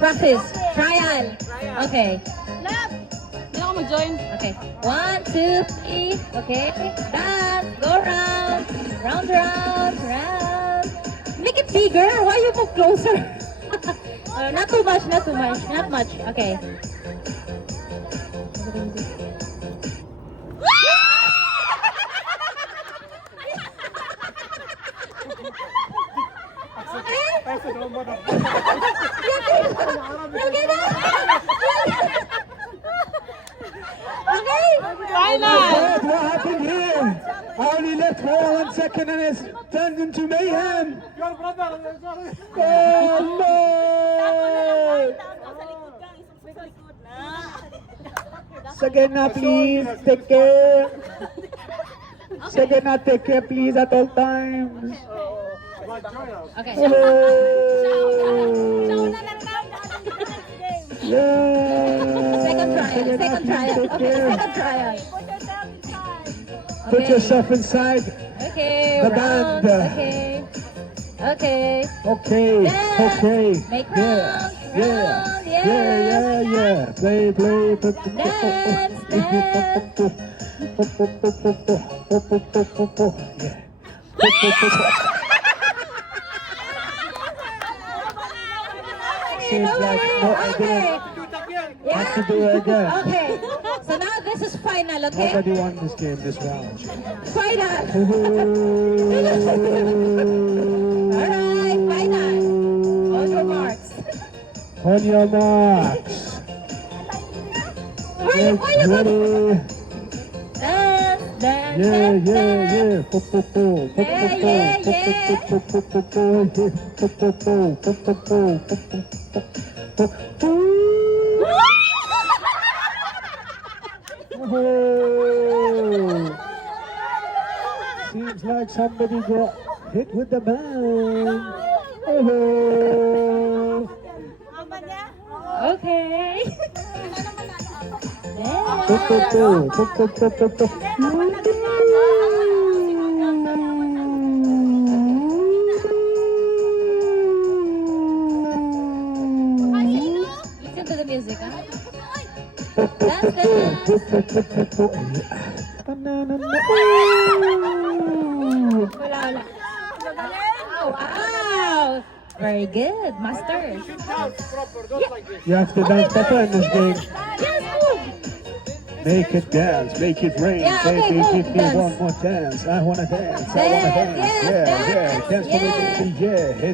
Practice. Trial. Okay. Left! Hindi ako mag-join. Okay. 1, 2, 3. Okay. Dance. Go round. Round, round, round. Make it bigger. Why you move closer? Not too much, not too much. Not much. Okay. Final! What happened here? I only left for 1 second and it's turned into mayhem. Oh no! Second na please, take care. Second na, take care please at all times. Okay. Oh. Yeah. Second trial. Second na, trial. please, take Okay, care. second trial. Put yourself inside. Okay, The round. band. Okay. Okay. Okay, Dance. okay. Make Yeah, rounds, yeah, round, yeah, yeah, yeah. Play, play. Dance, Seems like no, I didn't have to do it again. Okay. So now this is final, okay? Nobody won this game, this round. Final. Alright, final. On your marks. On your marks. Why you go? Ready? Dance, dance, Yeah, dance, yeah, dance. yeah. Po, po, po. Po, po, Yeah, po. yeah, Po, yeah. po, po, po, po, po. Po, po, po. Po, po, po. Po, po, po. Po. Oh. Seems like somebody got hit with the bang. Oh. Okay. Po, po, po. Po, po, po, po, po. Listen to the music, huh? Dance, dance. Wala, wala. Wow! Very good, master. You have to dance proper in this game. Yes, move. Make it dance, make it rain, Yeah, okay, baby, go, give me dance. one more dance. I wanna dance, I wanna Dance, dance. yes, Yeah, yeah, dance, dance for yes. me, yeah.